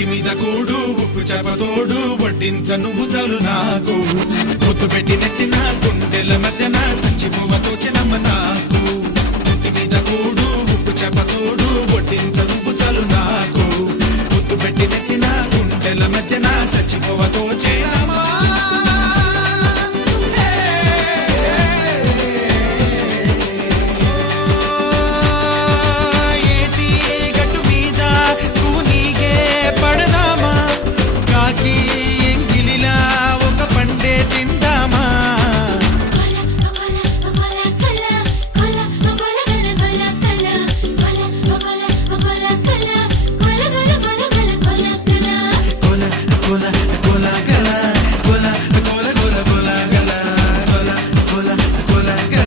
ఒంటి మీద కూడు ఉప్పు చేపతోడు వడ్డించ నువ్వు చాలు నాకు ముద్దు పెట్టి నెత్తిన గుండెల మధ్యన సంచిపోవతో చినమ్మ నాకు ఒంటి మీద కూడు ఉప్పు చేపతోడు వడ్డించ నువ్వు చాలు నాకు ముద్దు పెట్టి నెత్తిన గుండెల మధ్యన సంచిపోవతో చినమ్మా Cola, cola, cola.